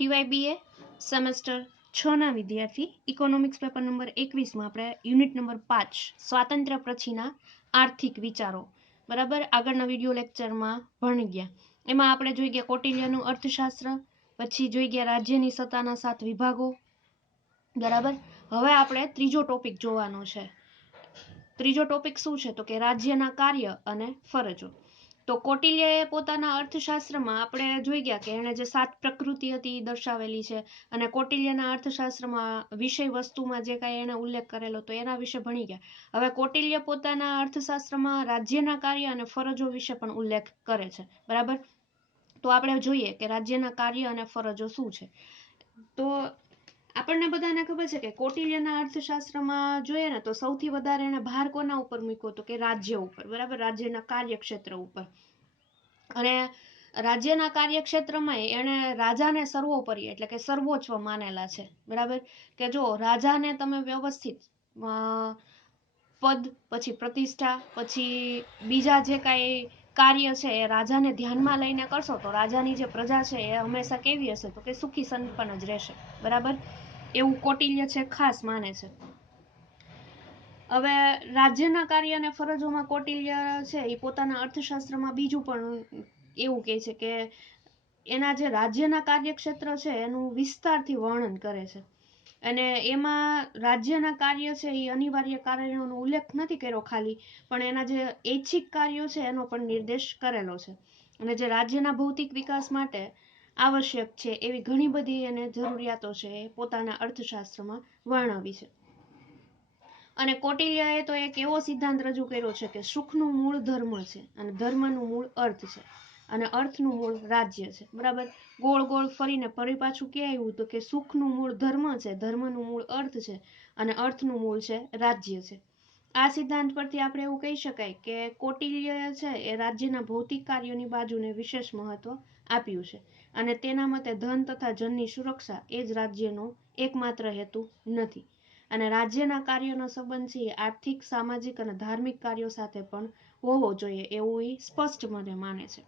ટીવાયબીએ semester 6 ના વિદ્યાર્થી economics paper number 21 માં આપણે યુનિટ નંબર 5 સ્વાતંત્ર્ય પછીના આર્થિક વિચારો બરાબર આગળના વિડિયો લેક્ચરમાં ભણી ગયા। એમાં આપણે જોઈ ગયા કૌટિલ્યનું અર્થશાસ્ત્ર, પછી જોઈ ગયા રાજ્યની સત્તાના 7 વિભાગો બરાબર। હવે આપણે ત્રીજો ટોપિક જોવાનો છે। ત્રીજો ટોપિક શું છે તો કે રાજ્યના કાર્ય અને ફરજો। તો કૌટિલ્યએ પોતાના અર્થશાસ્ત્રમાં આપણે જોઈ ગયા કે એણે જે 7 પ્રકૃતિ હતી એ દર્શાવેલી છે, અને કૌટિલ્યના અર્થશાસ્ત્રમાં વિષય વસ્તુમાં જે કાંઈ એણે ઉલ્લેખ કરેલો તો એના વિશે ભણી ગયા। હવે કૌટિલ્ય પોતાના અર્થશાસ્ત્રમાં રાજ્યના કાર્ય અને ફરજો વિશે પણ ઉલ્લેખ કરે છે બરાબર। તો આપણે જોઈએ કે રાજ્યના કાર્ય અને ફરજો શું છે। તો આપણને બધાને ખબર છે કે કૌટિલ્યના અર્થશાસ્ત્રમાં જોઈએ ને તો સૌથી વધારે એને ભાર કોના ઉપર મૂક્યો તો કે રાજ્ય ઉપર બરાબર, રાજ્યના કાર્યક્ષેત્ર ઉપર। અને રાજ્યના કાર્યક્ષેત્રમાં એને રાજાને સર્વોપરી એટલે કે સર્વોચ્ચ માનેલા છે બરાબર। કે જો રાજાને તમે વ્યવસ્થિત પદ, પછી પ્રતિષ્ઠા, પછી બીજા જે કાંઈ કાર્ય છે એ રાજાને ધ્યાનમાં લઈને કરશો તો રાજાની જે પ્રજા છે એ હંમેશા કેવી હશે તો કે સુખી સંપન્ન જ રહેશે બરાબર, એવું કૌટિલ્ય છે ખાસ માને છે। હવે રાજ્યના કાર્ય અને ફરજોમાં કૌટિલ્ય છે એ પોતાના અર્થશાસ્ત્રમાં બીજું પણ એવું કહે છે કે એના જે રાજ્યના કાર્યક્ષેત્ર છે એનું વિસ્તારથી વર્ણન કરે છે, અને એમાં રાજ્યના કાર્ય છે એ અનિવાર્ય કાર્યોનો ઉલ્લેખ નથી કર્યો ખાલી, પણ એના જે ઐચ્છિક કાર્યો છે એનો પણ નિર્દેશ કરેલો છે, અને જે રાજ્યના ભૌતિક વિકાસ માટે આવશ્યક છે એવી ઘણી બધી એને જરૂરિયાતો છે એ પોતાના અર્થશાસ્ત્રમાં વર્ણવી છે। અને કૌટિલ્યએ તો એક એવો સિદ્ધાંત રજૂ કર્યો છે કે સુખનું મૂળ ધર્મ છે, અને ધર્મનું મૂળ અર્થ છે, અને અર્થનું મૂળ રાજ્ય છે બરાબર। ગોળ ગોળ ફરીને ફરી પાછું ક્યાં આવ્યું તો કે સુખનું મૂળ ધર્મ છે, ધર્મનું મૂળ અર્થ છે, અને અર્થનું મૂળ છે રાજ્ય છે। આ સિદ્ધાંત પરથી આપણે એવું કહી શકાય કે કૌટિલ્ય છે એ રાજ્યના ભૌતિક કાર્યોની બાજુને વિશેષ મહત્વ આપ્યું છે, અને તેના મતે ધન તથા જનની સુરક્ષા એ જ રાજ્યનો એકમાત્ર હેતુ નથી, અને રાજ્યના કાર્યનો સંબંધ છે આર્થિક, સામાજિક અને ધાર્મિક કાર્યો સાથે પણ હોવો જોઈએ એવું એ સ્પષ્ટ મને માને છે।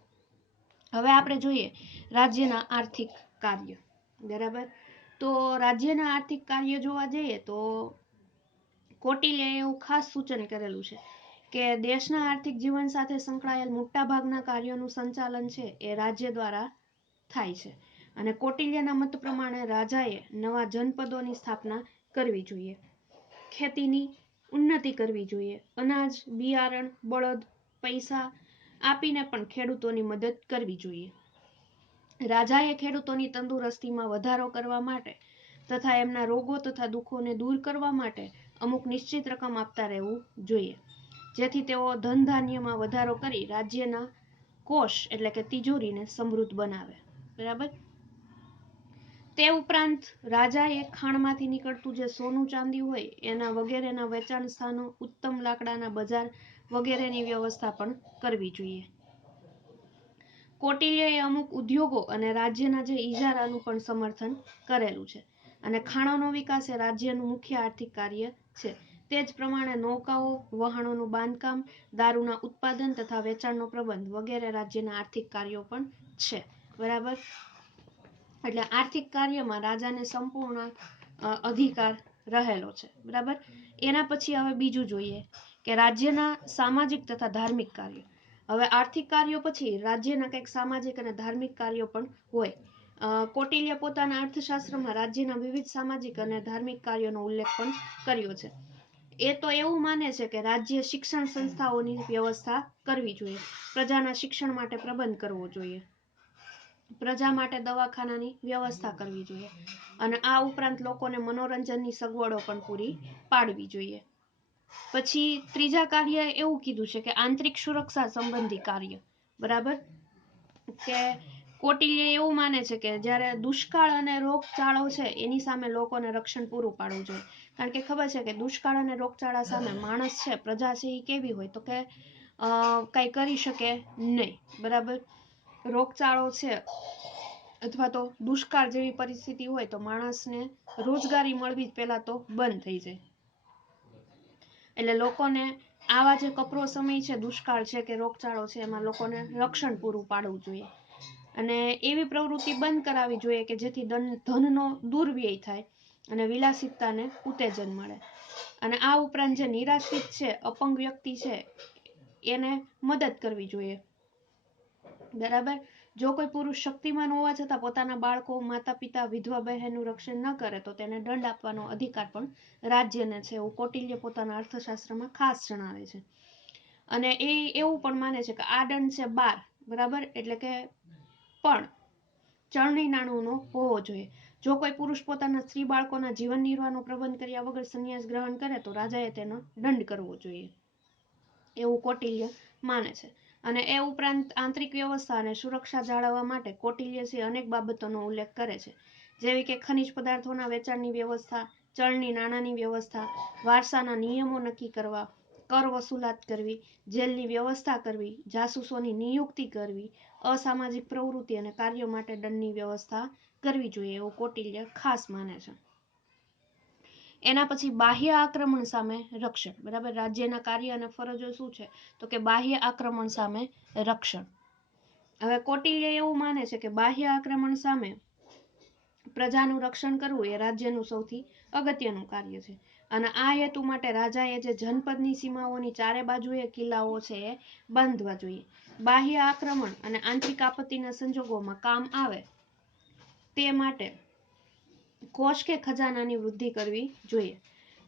હવે આપણે જોઈએ રાજ્યના આર્થિક કાર્ય બરાબર। તો રાજ્યના આર્થિક કાર્ય જોવા જઈએ તો કૌટિલ્યએ એવું ખાસ સૂચન કરેલું છે કે દેશના આર્થિક જીવન સાથે સંકળાયેલ મોટાભાગના કાર્યોનું સંચાલન છે એ રાજ્ય દ્વારા થાય છે, અને કૌટિલ્યના મત પ્રમાણે રાજાએ નવા જનપદોની સ્થાપના કરવી જોઈએ, ખેતીની ઉન્નતિ કરવી જોઈએ, અનાજ, બિયારણ, બળદ, પૈસા આપીને પણ ખેડૂતોની મદદ કરવી જોઈએ। રાજાએ ખેડૂતોની તંદુરસ્તીમાં વધારો કરવા માટે તથા એમના રોગો તથા દુઃખોને દૂર કરવા માટે અમુક નિશ્ચિત રકમ આપતા રહેવું જોઈએ, જેથી તેઓ ધન ધાન્યમાં વધારો કરી રાજ્યના કોષ એટલે કે તિજોરીને સમૃદ્ધ બનાવે બરાબર। તે ઉપરાંત રાજાએ ખાણમાંથી નીકળતું જે સોનું ચાંદી હોય એના વગેરેના વેચાણ સ્થાનો, ઉત્તમ લાકડાના બજાર વગેરેની વ્યવસ્થા પણ કરવી જોઈએ। કૌટિલ્યએ અમુક ઉદ્યોગો અને રાજ્યના જે ઇજારાનું પણ સમર્થન કરેલું છે, અને ખાણોનો વિકાસ એ રાજ્યનું મુખ્ય આર્થિક કાર્ય છે। તે જ પ્રમાણે નૌકાઓ, વહાણોનું બાંધકામ, દારૂના ઉત્પાદન તથા વેચાણનો પ્રબંધ વગેરે રાજ્યના આર્થિક કાર્યો પણ છે બરાબર। એટલે આર્થિક કાર્યમાં રાજાને સંપૂર્ણ અધિકાર રહેલો છે બરાબર। એના પછી હવે બીજું જોઈએ કે રાજ્યના સામાજિક તથા ધાર્મિક કાર્યો। હવે આર્થિક કાર્યો પછી રાજ્યના કંઈક સામાજિક અને ધાર્મિક કાર્યો પણ હોય। કૌટિલ્ય પોતાના અર્થશાસ્ત્રમાં રાજ્યના વિવિધ સામાજિક અને ધાર્મિક કાર્યોનો ઉલ્લેખ પણ કર્યો છે। એ તો એવું માને છે કે રાજ્ય શિક્ષણ સંસ્થાઓની વ્યવસ્થા કરવી જોઈએ, પ્રજાના શિક્ષણ માટે પ્રબંધ કરવો જોઈએ, પ્રજા માટે દવાખાનાની વ્યવસ્થા કરવી જોઈએ, અને આ ઉપરાંત લોકોને મનોરંજનની સગવડો પણ પૂરી પાડવી જોઈએ। પછી ત્રીજા કાર્ય એવું કીધું છે કે આંતરિક સુરક્ષા સંબંધી કાર્ય બરાબર। કે કૌટિલ્ય એવું માને છે કે જ્યારે દુષ્કાળ અને રોગચાળો છે એની સામે લોકોને રક્ષણ પૂરું પાડવું જોઈએ, કારણ કે ખબર છે કે દુષ્કાળ અને રોગચાળા સામે માણસ છે, પ્રજા છે એ કેવી હોય તો કે કઈ કરી શકે નહીં બરાબર। રોગચાળો છે અથવા તો દુષ્કાળ જેવી પરિસ્થિતિ હોય તો માણસને રોજગારી મળવી જ પહેલા તો બંધ થઈ જાય, એટલે લોકોને આવા જે કપરો સમય છે, દુષ્કાળ છે કે રોગચાળો છે, એમાં લોકોને રક્ષણ પૂરું પાડવું જોઈએ। અને એવી પ્રવૃત્તિ બંધ કરાવવી જોઈએ કે જેથી ધનનો દુર્વ્યય થાય અને વિલાસિતતાને ઉત્તેજન મળે. અને આ ઉપરાંત જે નિરાશ્રિત છે, અપંગ વ્યક્તિ છે, એને મદદ કરવી જોઈએ. બરાબર. જો કોઈ પુરુષ શક્તિમાન હોવા છતાં પોતાના બાળકો, માતા પિતા, વિધવા બહેનનું રક્ષણ ન કરે તો તેને દંડ આપવાનો અધિકાર પણ રાજ્યને છે, એવું કૌટિલ્ય પોતાના અર્થશાસ્ત્રમાં ખાસ જણાવે છે. અને એ એવું પણ માને છે કે આ દંડ છે 12, બરાબર, એટલે કે પણ ચલણી નાણુંનો હોવો જોઈએ. જો કોઈ પુરુષ પોતાના સ્ત્રી બાળકોના જીવન નિર્વાહનો પ્રબંધ કર્યા વગર સંન્યાસ ગ્રહણ કરે તો રાજાએ તેનો દંડ કરવો જોઈએ, એવું કૌટિલ્ય માને છે. અને એ ઉપરાંત આંતરિક વ્યવસ્થા અને સુરક્ષા જાળવવા માટે કૌટિલ્ય અનેક બાબતોનો ઉલ્લેખ કરે છે, જેવી કે ખનિજ પદાર્થોના વેચાણની વ્યવસ્થા, ચલણી નાણાંની વ્યવસ્થા, વારસાના નિયમો નક્કી કરવા, કર વસૂલાત કરવી, જેલની વ્યવસ્થા કરવી, જાસૂસોની નિયુક્તિ કરવી, અસામાજિક પ્રવૃત્તિ અને કાર્યો માટે દંડની વ્યવસ્થા કરવી જોઈએ, એવું કૌટિલ્ય ખાસ માને છે. એના પછી બાહ્ય આક્રમણ સામે રક્ષણ. બરાબર. રાજ્યના કાર્ય અને ફરજો શું છે? તો કે બાહ્ય આક્રમણ સામે રક્ષણ. હવે કૌટિલ્ય એવું માને છે કે બાહ્ય આક્રમણ સામે પ્રજાનું રક્ષણ કરવું એ રાજ્યનું સૌથી અગત્યનું કાર્ય છે. અને આ હેતુ માટે રાજાએ જે જનપદની સીમાઓની ચારે બાજુએ કિલ્લાઓ છે એ બાંધવા જોઈએ. બાહ્ય આક્રમણ અને આંતરિક આપત્તિના સંજોગોમાં કામ આવે તે માટે કોષ કે ખજાનાની વૃદ્ધિ કરવી જોઈએ.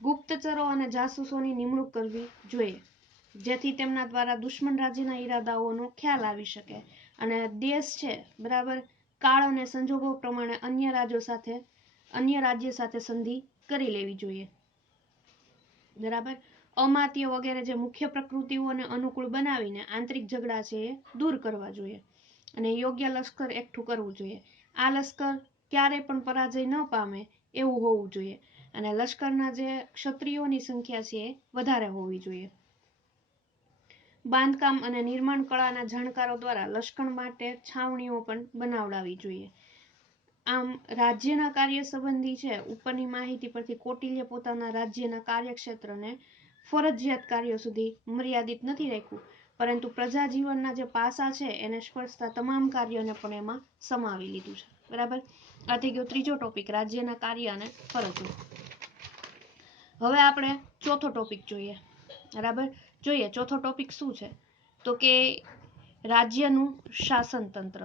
ગુપ્તચરો અને જાસૂસોની નિમણૂક કરવી જોઈએ, જેથી તેમના દ્વારા દુશ્મન રાજ્યના ઈરાદાઓનો ખ્યાલ આવી શકે અને દેશ છે, બરાબર, કાળ અને સંજોગો પ્રમાણે અન્ય રાજ્ય સાથે સંધિ કરી લેવી જોઈએ. બરાબર. અમાત્ય વગેરે જે મુખ્ય પ્રકૃતિઓને અનુકૂળ બનાવીને આંતરિક ઝઘડા છે એ દૂર કરવા જોઈએ અને યોગ્ય લશ્કર એકઠું કરવું જોઈએ. આ લશ્કર ક્યારેય પણ પરાજય ન પામે એવું હોવું જોઈએ અને લશ્કરના જે ક્ષત્રિયોની સંખ્યા છે એ વધારે હોવી જોઈએ. બાંધકામ અને નિર્માણ કળાના જાણકારો દ્વારા લશ્કર માટે છાવણીઓ પણ બનાવડાવી જોઈએ. આમ રાજ્યના કાર્ય સંબંધી છે ઉપરની માહિતી પરથી કૌટિલ્ય પોતાના રાજ્યના કાર્યક્ષેત્રને ફરજિયાત કાર્યો સુધી મર્યાદિત નથી રાખ્યું, પરંતુ પ્રજા જીવનના જે પાસા છે એને સ્પર્શતા તમામ કાર્યોને પણ એમાં સમાવી લીધું છે. બરાબર. આ થઈ ગયો ત્રીજો ટોપિક, રાજ્યના કાર્ય અને ફરજો. હવે આપણે ચોથો ટોપિક જોઈએ. બરાબર. જોઈએ ચોથો ટોપિક શું છે, તો કે રાજ્યનું શાસન તંત્ર.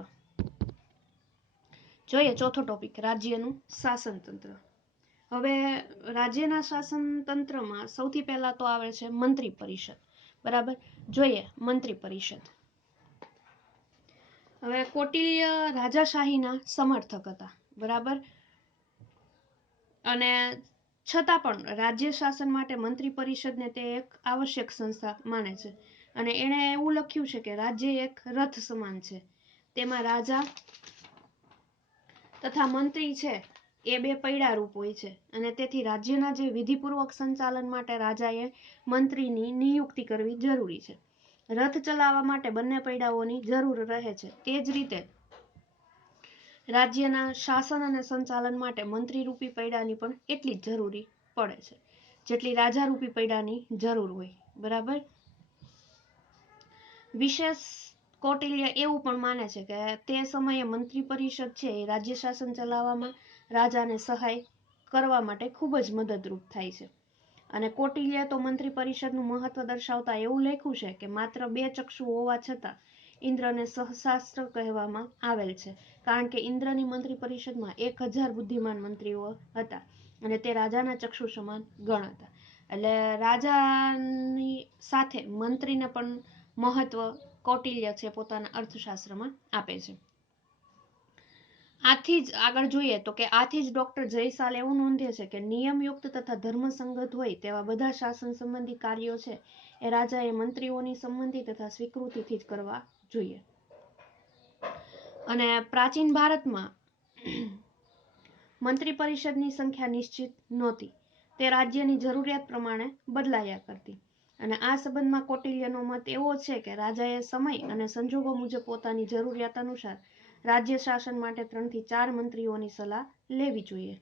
જોઈએ ચોથો ટોપિક, રાજ્યનું શાસન તંત્ર. હવે રાજ્યના શાસન તંત્રમાં સૌથી પહેલા તો આવે છે મંત્રી પરિષદ. બરાબર. જોઈએ મંત્રી પરિષદ. હવે કૌટિલ્ય રાજાશાહીના સમર્થક હતા. બરાબર. અને છતાં પણ રાજ્ય શાસન માટે મંત્રી પરિષદને તે એક આવશ્યક સંસ્થા માને છે. અને એણે એવું લખ્યું છે કે રાજ્ય એક રથ સમાન છે, તેમાં રાજા તથા મંત્રી છે એ બે પૈડા રૂપ હોય છે અને તેથી રાજ્યના જે વિધિપૂર્વક સંચાલન માટે રાજાએ મંત્રીની નિયુક્તિ કરવી જરૂરી છે. રથ ચલાવવા માટે બંને પૈડાઓની જરૂર રહે છે. તે જ રીતે રાજ્યના શાસન અને સંચાલન માટે મંત્રી રૂપી પૈડાની પણ એટલી જ જરૂરી પડે છે જેટલી રાજા રૂપી પૈડાની જરૂર હોય. બરાબર. વિશેષ કૌટિલ્ય એવું પણ માને છે કે તે સમયે મંત્રી પરિષદ છે એ રાજ્ય શાસન ચલાવવામાં રાજાને સહાય કરવા માટે ખૂબ જ મદદરૂપ થાય છે. અને કૌટિલ્ય તો મંત્રી પરિષદનું મહત્વ દર્શાવતા એવું લખ્યું છે કે માત્ર 2 ચક્ષુ હોવા છતાં ઇન્દ્રને સહસ્રાર કહેવામાં આવેલ છે, કારણ કે ઇન્દ્રની મંત્રી પરિષદમાં 1000 બુદ્ધિમાન મંત્રીઓ હતા અને તે રાજાના ચક્ષુ સમાન ગણાતા. એટલે રાજાની સાથે મંત્રીને પણ મહત્વ કૌટિલ્ય છે પોતાના અર્થશાસ્ત્રમાં આપે છે. આથી જ આગળ જોઈએ તો કે આથી જ ડોક્ટર જયસાલ એવું નોંધે છે કે નિયમયુક્ત તથા ધર્મસંગત હોય તેવા બધા શાસન સંબંધી કાર્યો છે એ રાજાએ મંત્રીઓની સંમતિ તથા સ્વીકૃતિથી જ કરવા જોઈએ. અને પ્રાચીન ભારતમાં મંત્રી પરિષદની સંખ્યા નિશ્ચિત નહોતી, તે રાજ્યની જરૂરિયાત પ્રમાણે બદલાયા કરતી. અને આ સંબંધમાં કૌટિલ્યનો મત એવો છે કે રાજાએ સમય અને સંજોગો મુજબ પોતાની જરૂરિયાત અનુસાર રાજ્ય શાસન માટે 3 થી 4 મંત્રીઓની સલાહ લેવી જોઈએ.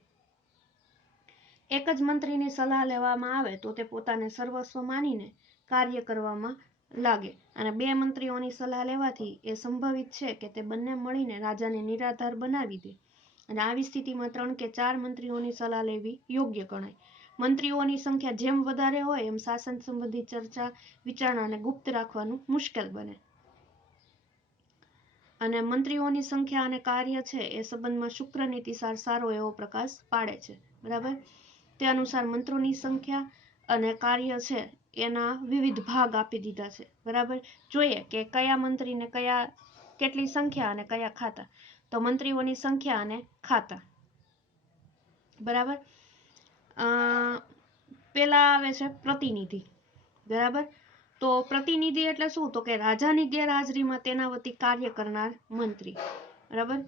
એક જ મંત્રીની સલાહ લેવામાં આવે તો તે પોતાને સર્વસ્વ માનીને કાર્ય કરવામાં લાગે અને 2 મંત્રીઓની સલાહ લેવાથી એ સંભવિત છે કે તે બંને મળીને રાજાને નિરાધાર બનાવી દે અને આવી સ્થિતિમાં 3 કે 4 મંત્રીઓની સલાહ લેવી યોગ્ય ગણાય. મંત્રીઓની સંખ્યા જેમ વધારે હોય એમ શાસન સંબંધી ચર્ચા વિચારણાને ગુપ્ત રાખવાનું મુશ્કેલ બને અને મંત્રીઓની સંખ્યા અને કાર્ય છે એ સંબંધમાં શુક્ર નીતિસાર સારો એવો પ્રકાશ પાડે છે. બરાબર, તે અનુસાર મંત્રોની સંખ્યા અને કાર્ય છે એના વિવિધ ભાગ આપી દીધા છે. બરાબર, જોઈએ કે કયા મંત્રીને કેટલી સંખ્યા અને કયા ખાતા. તો મંત્રીઓની સંખ્યા અને ખાતા. બરાબર, પેલા આવે છે પ્રતિનિધિ. બરાબર, તો પ્રતિનિધિ એટલે શું? તો કે રાજાની ગેરહાજરીમાં તેના વતી કાર્ય કરનાર મંત્રી. બરાબર,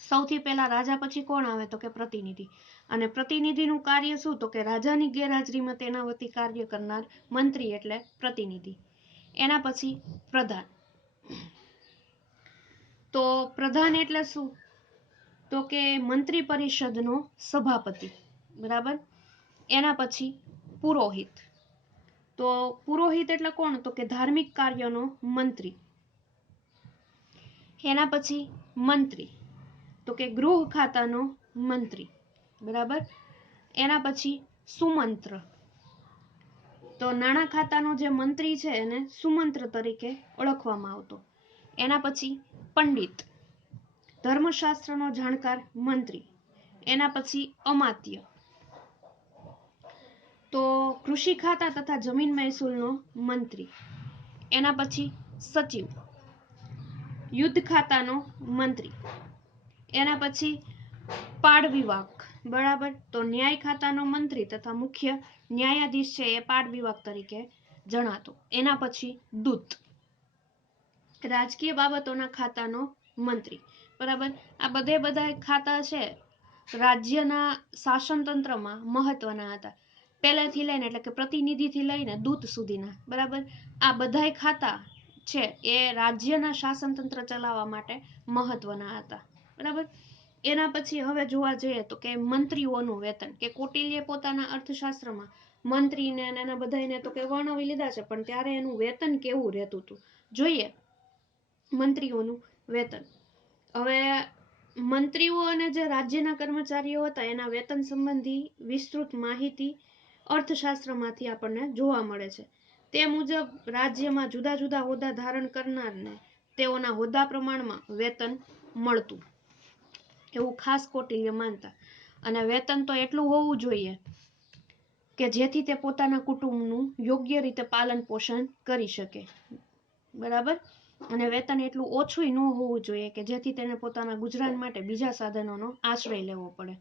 સૌથી પહેલા રાજા પછી કોણ આવે? તો કે પ્રતિનિધિ. અને પ્રતિનિધિનું કાર્ય શું? તો કે રાજાની ગેરહાજરીમાં તેના વતી કાર્ય કરનાર મંત્રી એટલે પ્રતિનિધિ. એના પછી પ્રધાન. તો પ્રધાન એટલે શું? તો કે મંત્રી પરિષદનો સભાપતિ. બરાબર, એના પછી પુરોહિત. તો પુરોહિત એટલે કોણ? તો કે ધાર્મિક કાર્યનો મંત્રી. એના પછી મંત્રી, તો કે ગૃહ ખાતાનો મંત્રી. બરાબર, એના પછી સુમંત્ર. તો નાણાં ખાતાનો જે મંત્રી છે એને સુમંત્ર તરીકે ઓળખવામાં આવતો. એના પછી પંડિત, ધર્મશાસ્ત્રનો જાણકાર મંત્રી. એના પછી અમાત્ય, તો કૃષિ ખાતા તથા જમીન મહેસૂલનો મંત્રી. એના પછી સચિવ, યુદ્ધ ખાતાનો મંત્રી. એના પછી પાડ વિભાગ. બરાબર, તો ન્યાય ખાતાનો મંત્રી તથા મુખ્ય ન્યાયાધીશ છે એ પાડ વિભાગ તરીકે જણાતો. એના પછી દૂત, રાજકીય બાબતોના ખાતાનો મંત્રી. બરાબર, આ બધા ખાતા છે રાજ્યના શાસનતંત્રમાં મહત્વના હતા. પહેલેથી લઈને એટલે કે પ્રતિનિધિથી લઈને દૂત સુધીના. બરાબર, આ બધાય ખાતા છે એ રાજ્યના શાસનતંત્ર ચલાવવા માટે મહત્વના હતા. બરાબર, એના પછી હવે જોવા જઈએ તો કે મંત્રીઓનું વેતન, કે કૌટિલ્ય પોતાના અર્થશાસ્ત્રમાં મંત્રીને એના બધાને તો કે વર્ણવી લીધા છે, પણ ત્યારે એનું વેતન કેવું રહેતું હતું જોઈએ. મંત્રીઓનું વેતન. હવે મંત્રીઓ અને જે રાજ્યના કર્મચારીઓ હતા એના વેતન સંબંધી વિસ્તૃત માહિતી અર્થશાસ્ત્રમાંથી આપણને જોવા મળે છે. તે મુજબ રાજ્યમાં જુદા જુદા હોદ્દા ધારણ કરનારને તેઓના હોદ્દા પ્રમાણમાં વેતન મળતું એવું ખાસ કૌટિલ્ય માનતા. અને વેતન તો એટલું હોવું જોઈએ કે જેથી તે પોતાના કુટુંબનું યોગ્ય રીતે પાલન પોષણ કરી શકે. બરાબર, અને વેતન એટલું ઓછું ન હોવું જોઈએ કે જેથી તેને પોતાના ગુજરાન માટે બીજા સાધનોનો આશ્રય લેવો પડે.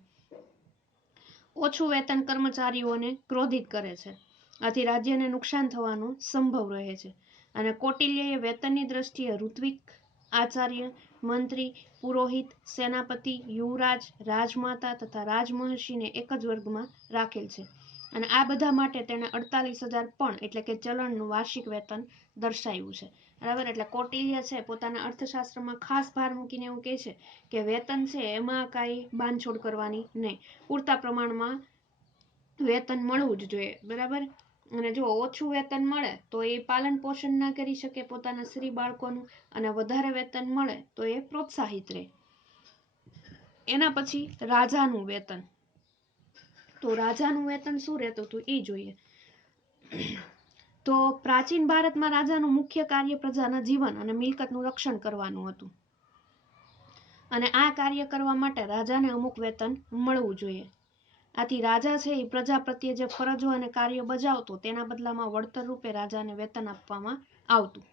ઓછું વેતન કર્મચારીઓને ક્રોધિત કરે છે, આથી રાજ્યને નુકસાન થવાનો સંભવ રહે છે. અને કૌટિલ્યએ વેતનની દ્રષ્ટિએ ઋત્વિક, આચાર્ય, મંત્રી, પુરોહિત, સેનાપતિ, યુવરાજ, રાજમાતા તથા રાજમહર્ષિને એક જ વર્ગમાં રાખેલ છે. અને આ બધા માટે તેણે 48,000 પણ એટલે કે ચલણનું વાર્ષિક વેતન દર્શાવ્યું છે. બરાબર, એટલે કૌટિલ્ય છે પોતાના અર્થશાસ્ત્રમાં ખાસ ભાર મૂકીને એવું કહે છે કે વેતન છે એમાં કાંઈ બાંધછોડ કરવાની નહીં, પૂરતા પ્રમાણમાં વેતન મળવું જ જોઈએ. બરાબર, અને જો ઓછું વેતન મળે તો એ પાલન પોષણ ના કરી શકે પોતાના સ્ત્રી બાળકોનું, અને વધારે વેતન મળે તો એ પ્રોત્સાહિત રહે. એના પછી રાજાનું વેતન. તો રાજાનું વેતન શું રહેતું હતું એ જોઈએ. તો પ્રાચીન ભારતમાં રાજાનું મુખ્ય કાર્ય પ્રજાના જીવન અને મિલકતનું રક્ષણ કરવાનું હતું. અને આ કાર્ય કરવા માટે રાજાને અમુક વેતન મળવું જોઈએ. આથી રાજા છે એ પ્રજા પ્રત્યે જે ફરજો અને કાર્ય બજાવતો તેના બદલામાં વળતર રૂપે રાજાને વેતન આપવામાં આવતું.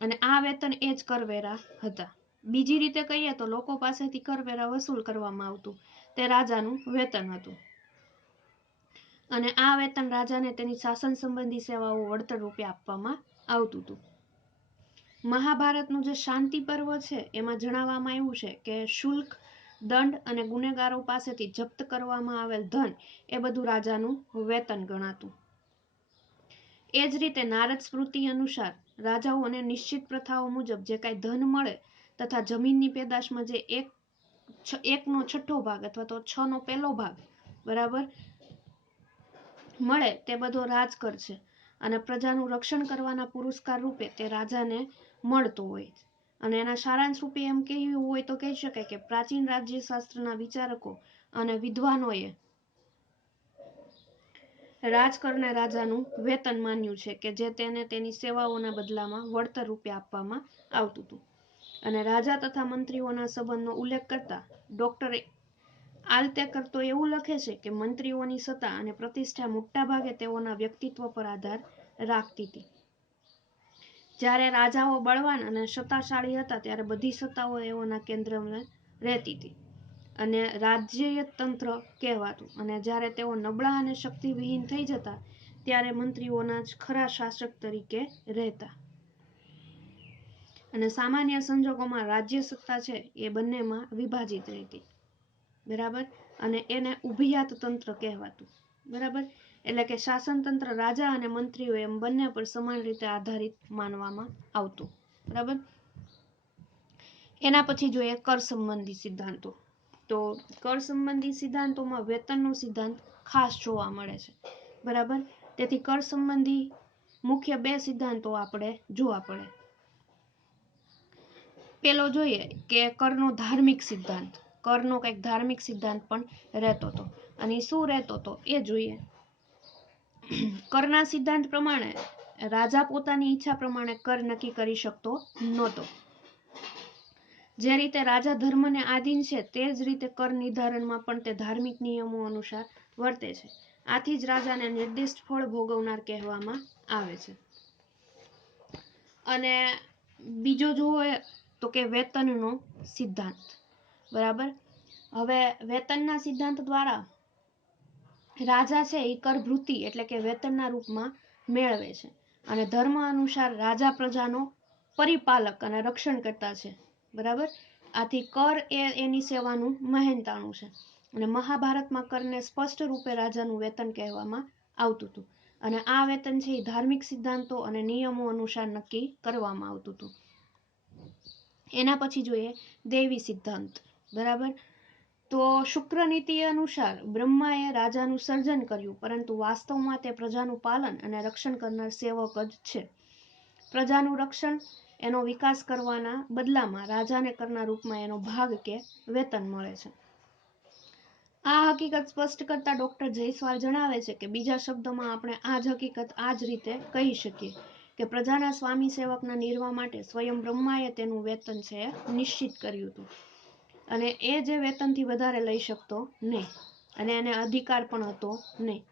અને આ વેતન એ જ કરવેરા હતા. બીજી રીતે કહીએ તો લોકો પાસેથી કરવેરા વસૂલ કરવામાં આવતું, તે રાજાનું વેતન હતું. અને આ વેતન રાજાને તેની શાસન સંબંધી સેવાઓ વળતર રૂપે આપવામાં આવતું હતું. મહાભારતનું જે શાંતિ પર્વ છે એમાં જણાવવામાં આવ્યું છે કે શુલ્ક, દંડ અને ગુનેગારો પાસેથી જપ્ત કરવામાં આવેલ ધન એ બધું રાજાનું વેતન ગણાતું. એ જ રીતે નારદ સ્મૃતિ અનુસાર રાજાઓને નિશ્ચિત પ્રથાઓ મુજબ જે કાંઈ ધન મળે તથા જમીનની પેદાશમાં જે 1/6 ભાગ અથવા તો 6/1 ભાગ બરાબર મળે તે બધો રાજકર છે. અને પ્રજાનું રક્ષણ કરવાના પુરસ્કાર રૂપે તે રાજાને મળતો હોય. અને એના સારાંશ રૂપે એમ કહેવું હોય તો કહી શકાય કે પ્રાચીન રાજ્યશાસ્ત્રના વિચારકો અને વિદ્વાનોએ રાજકરને રાજાનું વેતન માન્યું છે કે જે તેને તેની સેવાઓના બદલામાં વળતર રૂપે આપવામાં આવતું હતું. અને રાજા તથા મંત્રીઓના સંબંધનો ઉલ્લેખ કરતા ડોક્ટર આલ્તેકર તો એવું લખે છે કે મંત્રીઓની સત્તા અને પ્રતિષ્ઠા મોટા ભાગે તેઓના વ્યક્તિત્વ પર આધાર રાખતી હતી. જ્યારે રાજાઓ બળવાન અને સત્તાશાળી હતા ત્યારે બધી સત્તાઓ તેઓના કેન્દ્રમાં રહેતી હતી અને રાજ્ય તંત્ર કહેવાતું. અને જ્યારે તેઓ નબળા અને શક્તિવિહીન થઈ જતા ત્યારે મંત્રીઓના જ ખરા શાસક તરીકે રહેતા. અને સામાન્ય સંજોગોમાં રાજ્ય સત્તા છે એ બંનેમાં વિભાજિત રહેતી. બરાબર. અને એને ઉભિયાત તંત્ર કહેવાતું. બરાબર. એટલે કે શાસન તંત્ર રાજા અને મંત્રીઓ એમ બંને પર સમાન રીતે આધારિત માનવામાં આવતું. બરાબર. એના પછી જોઈએ કર સંબંધી સિદ્ધાંતો. તો કર સંબંધી સિદ્ધાંતોમાં વેતનનો સિદ્ધાંત ખાસ જોવા મળે છે. બરાબર. તેથી કર સંબંધી મુખ્ય બે સિદ્ધાંતો આપણે જોવા પડે. પેલો જોઈએ કે કરનો ધાર્મિક સિદ્ધાંત. કરનો કંઈક ધાર્મિક સિદ્ધાંત પણ રહેતો હતો. અને શું રહેતો હતો એ જોઈએ. કરના સિદ્ધાંત પ્રમાણે રાજા પોતાની ઈચ્છા પ્રમાણે કર નક્કી કરી શકતો નહોતો. જે રીતે રાજા ધર્મને આધીન છે તે જ રીતે કર નિર્ધારણમાં પણ તે ધાર્મિક નિયમો અનુસાર વર્તે છે. આથી જ રાજાને નિર્દિષ્ટ ફળ ભોગવનાર કહેવામાં આવે છે. અને બીજો જોઈએ તો કે વેતનનો સિદ્ધાંત. બરાબર. હવે વેતનના સિદ્ધાંત દ્વારા રાજા છે એ કરભૃતિ એટલે કે વેતનના રૂપમાં મેળવે છે. અને ધર્મ અનુસાર રાજા પ્રજાનો પરિપાલક અને રક્ષણ કરતા છે. બરાબર. આથી કર એ એની સેવાનું મહેનતાણું છે. અને મહાભારતમાં કરને સ્પષ્ટ રૂપે રાજાનું વેતન કહેવામાં આવતું હતું. અને આ વેતન છે એ ધાર્મિક સિદ્ધાંતો અને નિયમો અનુસાર નક્કી કરવામાં આવતું હતું. એના પછી જોઈએ દૈવી સિદ્ધાંત. બરાબર. તો શુક્ર નીતિ અનુસાર બ્રહ્માએ રાજાનું સર્જન કર્યું, પરંતુ વાસ્તવમાં તે પ્રજાનું પાલન અને રક્ષણ કરનાર સેવક જ છે. પ્રજાનું રક્ષણ એનો વિકાસ કરવાના બદલામાં રાજાને કરના રૂપમાં એનો ભાગ કે વેતન મળે છે. આ હકીકત સ્પષ્ટ કરતા ડોક્ટર જયસ્વાલ જણાવે છે કે બીજા શબ્દોમાં આપણે આ જ હકીકત આ જ રીતે કહી શકીએ કે પ્રજાના સ્વામી સેવકના નિર્વાહ માટે સ્વયં બ્રહ્માએ તેનું વેતન છે નિશ્ચિત કર્યું હતું. અને એ જે વેતનથી વધારે લઈ શકતો નહીં અને એને અધિકાર પણ હતો નહીં.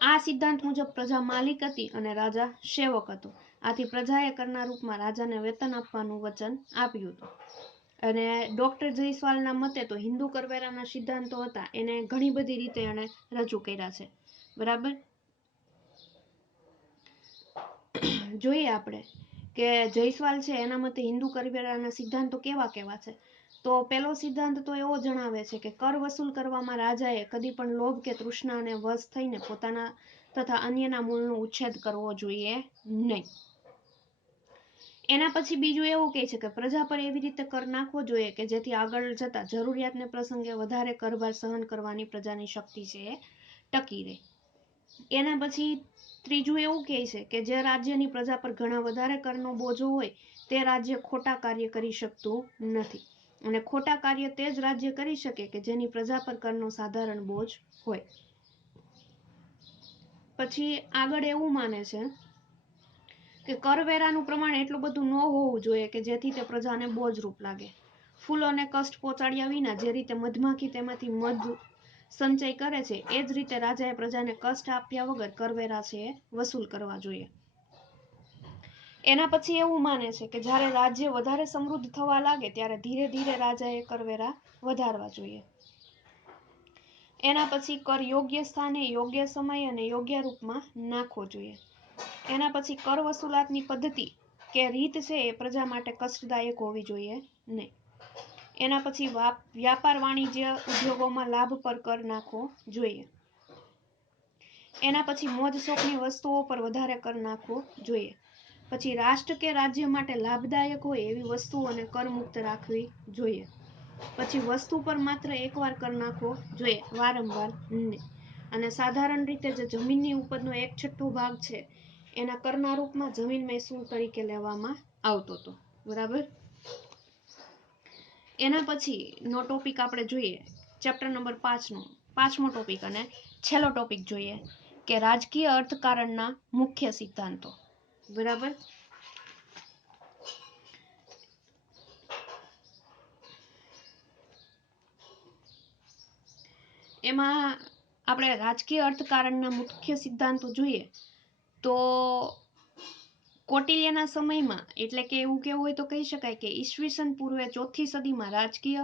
આ સિદ્ધાંત મુજબ પ્રજા માલિક હતી અને રાજા સેવક હતો. આથી પ્રજાએ કરના રૂપમાં રાજાને વેતન આપવાનું વચન આપ્યું હતું. અને ડોક્ટર જયસ્વાલના મતે તો હિન્દુ કરવેરાના સિદ્ધાંતો હતા એને ઘણી બધી રીતે એને રજૂ કર્યા છે. બરાબર. જોઈએ આપણે કે જયસ્વાલ છે એના મતે હિન્દુ કરવેરાના સિદ્ધાંતો કેવા કેવા છે. તો પેલો સિદ્ધાંત તો એવો જણાવે છે કે કર વસૂલ કરવામાં રાજાએ કદી પણ લોભ કે તૃષ્ણાને વશ થઈને પોતાના તથા અન્યના મૂળનો ઉચ્છેદ કરવો જોઈએ નહીં. એના પછી બીજું એવું કહે છે કે પ્રજા પર એવી રીતે કર નાખવો જોઈએ કે જેથી આગળ જતા જરૂરિયાતને પ્રસંગે વધારે કરભાર સહન કરવાની પ્રજાની શક્તિ છે એ ટકી રહે. એના પછી ત્રીજું એવું કહે છે કે જે રાજ્યની પ્રજા પર ઘણા વધારે કરનો બોજો હોય તે રાજ્ય ખોટા કાર્ય કરી શકતું નથી. અને ખોટા કાર્ય તે જ રાજ્ય કરી શકે કે જેની પ્રજા પર કરનો સાધારણ બોજ હોય. પછી આગળ એવું માને છે કે કરવેરાનું પ્રમાણ એટલું બધું ન હોવું જોઈએ કે જેથી તે પ્રજાને બોજરૂપ લાગે. ફૂલોને કષ્ટ પહોંચાડ્યા વિના જે રીતે મધમાખી તેમાંથી મધ સંચય કરે છે એ જ રીતે રાજાએ પ્રજાને કષ્ટ આપ્યા વગર કરવેરા છે એ વસૂલ કરવા જોઈએ. એના પછી એવું માને છે કે જ્યારે રાજ્ય વધારે સમૃદ્ધ થવા લાગે ત્યારે ધીરે ધીરે રાજાએ કરવેરા વધારવા જોઈએ. એના પછી કર યોગ્ય સ્થાને યોગ્ય સમય અને યોગ્ય રૂપમાં નાખવો જોઈએ. એના પછી કર વસૂલાતની પદ્ધતિ કે રીત છે એ પ્રજા માટે કષ્ટદાયક હોવી જોઈએ નહીં. એના પછી વ્યાપાર વાણિજ્ય ઉદ્યોગોમાં લાભ પર કર નાખવો જોઈએ. એના પછી મોજ શોખની વસ્તુઓ પર વધારે કર નાખવો જોઈએ. પછી રાષ્ટ્ર કે રાજ્ય માટે લાભદાયક હોય એવી વસ્તુઓને કરમુક્ત રાખવી જોઈએ. પછી વસ્તુ પર માત્ર એકવાર કર નાખવો જોઈએ, વારંવાર નહીં. અને સાધારણ રીતે જે જમીનની ઉપરનો 1/6 ભાગ છે એના કરના રૂપમાં જમીન મહેસૂલ તરીકે લેવામાં આવતો હતો, બરાબર. એના પછીનો ટોપિક આપણે જોઈએ ચેપ્ટર નંબર 5નો 5મો ટોપિક અને છેલ્લો ટોપિક જોઈએ કે રાજકીય અર્થકારણના મુખ્ય સિદ્ધાંતો, બરાબર. એમાં આપણે રાજકીય અર્થકારણના મુખ્ય સિદ્ધાંતો જોઈએ તો કૌટિલ્યના સમયમાં, એટલે કે એવું કેવું હોય તો કહી શકાય કે ઈસવીસન પૂર્વે 4થી સદીમાં રાજકીય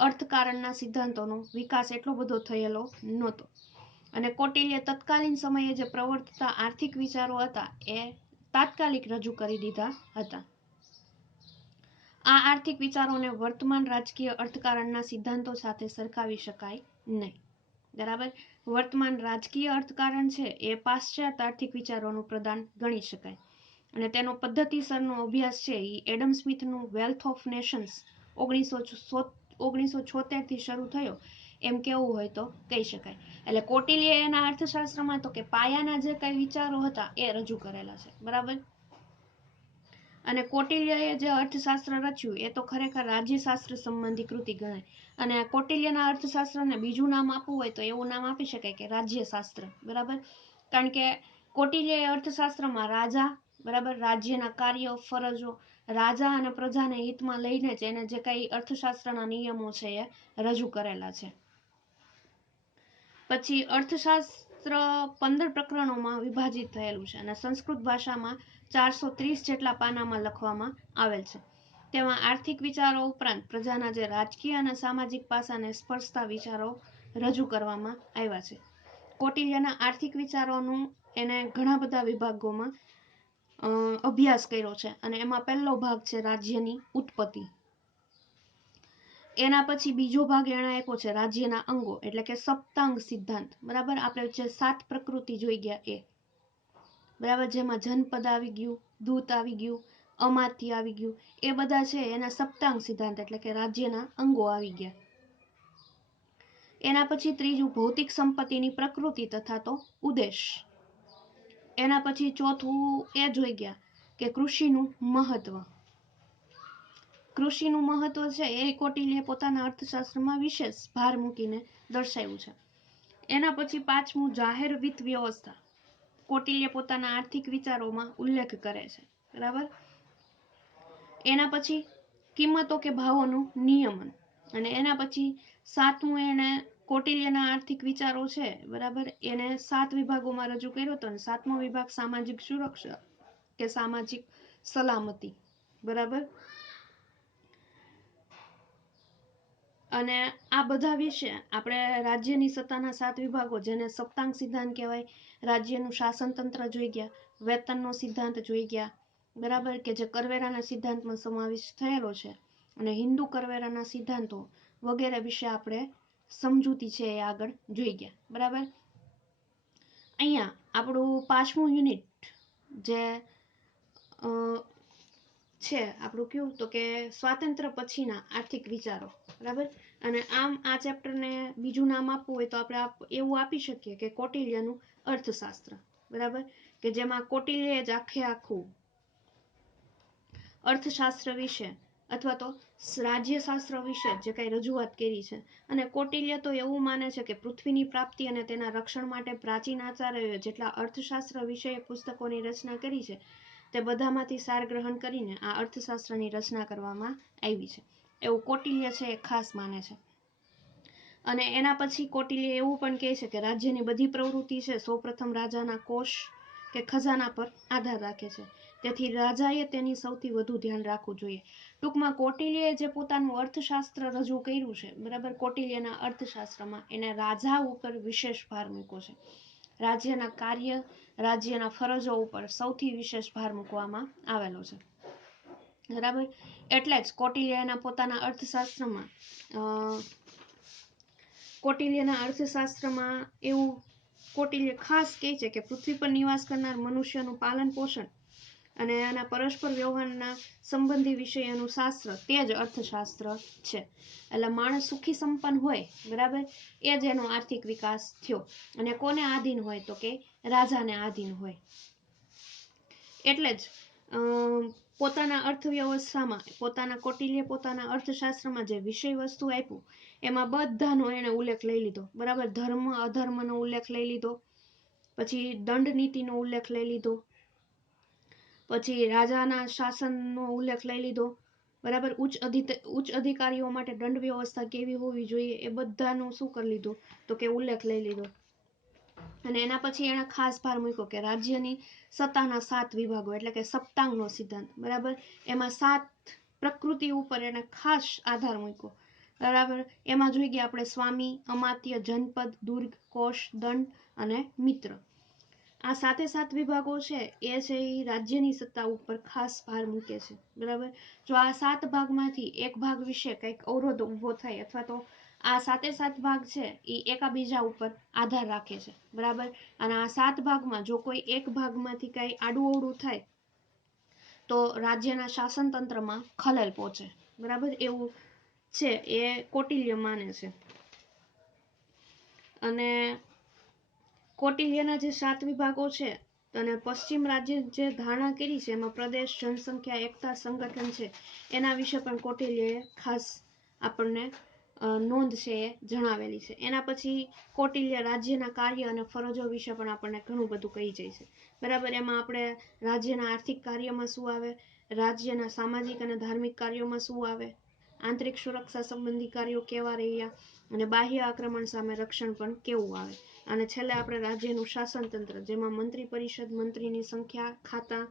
અર્થકારણના સિદ્ધાંતોનો વિકાસ એટલો બધો થયેલો નહોતો. અને કૌટિલ્ય તત્કાલીન સમયે જે પ્રવર્તતા આર્થિક વિચારો હતા એ તાત્કાલિક રજૂ કરી દીધા હતા. આ આર્થિક વિચારોને વર્તમાન રાજકીય અર્થકારણના સિદ્ધાંતો સાથે સરખાવી શકાય નહીં, બરાબર. વર્તમાન રાજકીય અર્થકારણ છે એ પાશ્ચાત્ય આર્થિક વિચારોનું પ્રદાન ગણી શકાય. અને તેનો પદ્ધતિસરનો અભ્યાસ છે એ એડમ સ્મિથનું વેલ્થ ઓફ નેશન્સ 1976 થી શરૂ થયો એમ કેવું હોય તો કહી શકાય. એટલે કૌટિલ્ય એના અર્થશાસ્ત્રમાં તો કે પાયાના જે કઈ વિચારો હતા એ રજૂ કરેલા છે, બરાબર. અને કૌટિલ્યએ જે અર્થશાસ્ત્ર રચ્યું એ તો ખરેખર રાજ્યશાસ્ત્ર સંબંધી કૃતિ ગણાય. અને કૌટિલ્યના અર્થશાસ્ત્રને બીજું નામ આપવું હોય તો એવું નામ આપી શકાય કે રાજ્યશાસ્ત્ર, બરાબર. કારણ કે કૌટિલ્યએ અર્થશાસ્ત્રમાં રાજા, બરાબર, રાજ્યના કાર્યો, ફરજો, રાજા અને પ્રજાને હિતમાં લઈને જ એને જે કઈ અર્થશાસ્ત્રના નિયમો છે એ રજૂ કરેલા છે. પછી અર્થશાસ્ત્ર 15 પ્રકરણોમાં વિભાજિત થયેલું છે અને સંસ્કૃત ભાષામાં 430 જેટલા પાનામાં લખવામાં આવેલ છે. તેમાં આર્થિક વિચારો ઉપરાંત પ્રજાના જે રાજકીય અને સામાજિક પાસાને સ્પર્શતા વિચારો રજૂ કરવામાં આવ્યા છે. કૌટિલ્યના આર્થિક વિચારોનું એને ઘણા બધા વિભાગોમાં અભ્યાસ કર્યો છે અને એમાં પહેલો ભાગ છે રાજ્યની ઉત્પત્તિ. એના પછી બીજો ભાગ એણે આપ્યો છે રાજ્યના અંગો, એટલે કે સપ્તાંગ સિદ્ધાંત, બરાબર. આપણે જે 7 પ્રકૃતિ જોઈ ગયા એ, બરાબર, જેમાં જનપદ આવી ગયું, દૂત આવી ગયું, અમાત્ય આવી ગયું, એ બધા છે એના સપ્તાંગ સિદ્ધાંત, એટલે કે રાજ્યના અંગો આવી ગયા. એના પછી ત્રીજું ભૌતિક સંપત્તિની પ્રકૃતિ તથા તો ઉદ્દેશ. એના પછી ચોથું એ જોઈ ગયા કે કૃષિનું મહત્વ. કૃષિનું મહત્વ છે એ કૌટિલ્યએ પોતાના અર્થશાસ્ત્રમાં વિશેષ ભાર મૂકીને દર્શાવ્યું છે. એના પછી પાંચમું જાહેર વિત્ત વ્યવસ્થા. કૌટિલ્ય પોતાના આર્થિક વિચારોમાં ઉલ્લેખ કરે છે, બરાબર. એના પછી કિંમતો કે ભાવોનું નિયમન. અને એના પછી સાતમું એને કૌટિલ્યના આર્થિક વિચારો છે, બરાબર, એને 7 વિભાગોમાં રજૂ કર્યો હતો. અને 7મો વિભાગ સામાજિક સુરક્ષા કે સામાજિક સલામતી, બરાબર. અને આ બધા વિશે આપણે રાજ્યની સત્તાના 7 વિભાગો, જેને સપ્તાંગ સિદ્ધાંત કહેવાય, રાજ્યનું શાસન તંત્ર જોઈ ગયા, વેતનનો સિદ્ધાંત જોઈ ગયા, બરાબર, કે જે કરવેરાના સિદ્ધાંતમાં સમાવેશ થયેલો છે. અને હિન્દુ કરવેરાના સિદ્ધાંતો વગેરે વિશે આપણે સમજૂતી છે એ આગળ જોઈ ગયા, બરાબર. અહીંયા આપણું 5મું યુનિટ જે છે આપણું કેવું તો કે સ્વાતંત્ર્ય પછીના આર્થિક વિચારો, બરાબર. અને આમ આ ચેપ્ટરને બીજું નામ આપવું હોય તો આપણે એવું આપી શકીએ કે કૌટિલ્યનું અર્થશાસ્ત્ર, બરાબર, કે જેમાં કૌટિલ્યએ જ આખું અર્થશાસ્ત્ર વિશે અથવા તો રાજ્યશાસ્ત્ર વિશે જે કઈ રજૂઆત કરી છે. અને કૌટિલ્ય તો એવું માને છે કે પૃથ્વીની પ્રાપ્તિ અને તેના રક્ષણ માટે પ્રાચીન આચાર્યોએ જેટલા અર્થશાસ્ત્ર વિષયક પુસ્તકોની રચના કરી છે તે બધામાંથી સાર ગ્રહણ કરીને આ અર્થશાસ્ત્રની રચના કરવામાં આવી છે, એવું કૌટિલ્ય છે એ ખાસ માને છે. અને એના પછી કૌટિલ્ય એવું પણ કહે છે કે રાજ્યની બધી પ્રવૃત્તિ છે સૌપ્રથમ રાજાના કોષ કે ખજાના પર આધાર રાખે છે, તેથી રાજાએ તેની સૌથી વધુ ધ્યાન રાખવું જોઈએ. ટૂંકમાં કૌટિલ્યએ જે પોતાનું અર્થશાસ્ત્ર રજૂ કર્યું છે, બરાબર, કૌટિલ્યના અર્થશાસ્ત્રમાં એને રાજા ઉપર વિશેષ ભાર મૂક્યો છે. રાજ્યના કાર્ય, રાજ્યના ફરજો ઉપર સૌથી વિશેષ ભાર મૂકવામાં આવેલો છે, બરાબર. એટલે જ કૌટિલ્યના પોતાના અર્થશાસ્ત્રમાં એવું કૌટિલ્ય ખાસ કહે છે કે પૃથ્વી પર નિવાસ કરનાર મનુષ્યનું પાલન પોષણ અને આના પરસ્પર વ્યવહારના સંબંધી વિષયોનું શાસ્ત્ર તે જ અર્થશાસ્ત્ર છે. એટલે માણસ સુખી સંપન્ન હોય, બરાબર, એ જ એનો આર્થિક વિકાસ થયો. અને કોને આધીન હોય? તો કે રાજાને આધીન હોય. એટલે જ પોતાના અર્થવ્યવસ્થામાં, પોતાના કૌટિલ્ય પોતાના અર્થશાસ્ત્રમાં જે વિષય વસ્તુ આપ્યું એમાં બધાનો એને ઉલ્લેખ લઈ લીધો, બરાબર. ધર્મ અધર્મનો ઉલ્લેખ લઈ લીધો, પછી દંડ નીતિનો ઉલ્લેખ લઈ લીધો, પછી રાજાના શાસનનો ઉલ્લેખ લઈ લીધો, બરાબર. ઉચ્ચ અધિકારીઓ માટે દંડ વ્યવસ્થા કેવી હોવી જોઈએ એ બધાનું શું કરી લીધું? તો કે ઉલ્લેખ લઈ લીધો. અને એના પછી એણે ખાસ ભાર મૂક્યો કે રાજ્યની સત્તાના 7 વિભાગો, એટલે કે સપ્તાંગનો સિદ્ધાંત, બરાબર. એમાં 7 પ્રકૃતિ ઉપર એને ખાસ આધાર મૂક્યો, બરાબર. એમાં જોઈ ગયા આપણે સ્વામી, અમાત્ય, જનપદ, દુર્ગ, કોષ, દંડ અને મિત્ર. આ 7 વિભાગો છે એ છે એ રાજ્યની સત્તા ઉપર ખાસ ભાર મૂકે છે, બરાબર. જો આ 7 ભાગમાંથી એક ભાગ વિશે કંઈક અવરોધ ઊભો થાય, અથવા તો આ 7 ભાગ છે એ એકાબીજા ઉપર આધાર રાખે છે, બરાબર. અને આ 7 ભાગમાં જો કોઈ એક ભાગમાંથી કંઈ આડું-અવળું થાય તો રાજ્યના શાસન તંત્રમાં ખલેલ પહોંચે, બરાબર. એવું છે એ કૌટિલ્ય માને છે. અને કૌટિલ્યના જે 7 વિભાગો છે અને પશ્ચિમ રાજ્ય જે ધારણા કરી છે એમાં પ્રદેશ, જનસંખ્યા, એકતા, સંગઠન છે એના વિશે પણ કૌટિલ્યએ ખાસ આપણને નોંધ છે એ જણાવેલી છે. એના પછી કૌટિલ્ય રાજ્યના કાર્ય અને ફરજો વિશે પણ આપણને ઘણું બધું કહી જાય છે, બરાબર. એમાં આપણે રાજ્યના આર્થિક કાર્યમાં શું આવે, રાજ્યના સામાજિક અને ધાર્મિક કાર્યોમાં શું આવે, આંતરિક સુરક્ષા સંબંધી કાર્યો કેવા રહ્યા, અને બાહ્ય આક્રમણ સામે રક્ષણ પણ કેવું આવે. અને છેલ્લે આપણે રાજ્યનું શાસન તંત્ર, જેમાં મંત્રી પરિષદ, મંત્રીની સંખ્યા, ખાતા,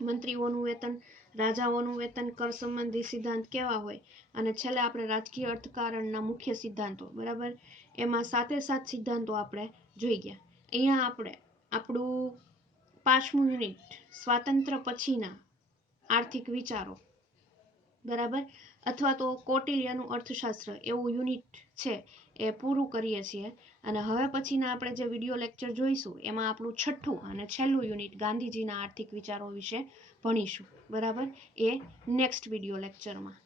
મંત્રીઓનું વેતન, રાજાઓનું વેતન, કર સંબંધી સિદ્ધાંત કેવા હોય, અને છેલ્લે આપણે રાજકીય અર્થકારણના મુખ્ય સિદ્ધાંતો, બરાબર. એમાં 7 સિદ્ધાંતો આપણે જોઈ ગયા. અહીંયા આપણે આપણું 5મું યુનિટ સ્વાતંત્ર્ય પછીના આર્થિક વિચારો, બરાબર, અથવા તો કૌટિલ્યનું અર્થશાસ્ત્ર એવું યુનિટ છે એ પૂરું કરીએ છીએ. અને હવે પછીના આપણે જે વિડીયો લેક્ચર જોઈશું એમાં આપણું 6થું અને છેલ્લું યુનિટ ગાંધીજીના આર્થિક વિચારો વિશે ભણીશું, બરાબર. એ નેક્સ્ટ વિડીયો લેક્ચરમાં.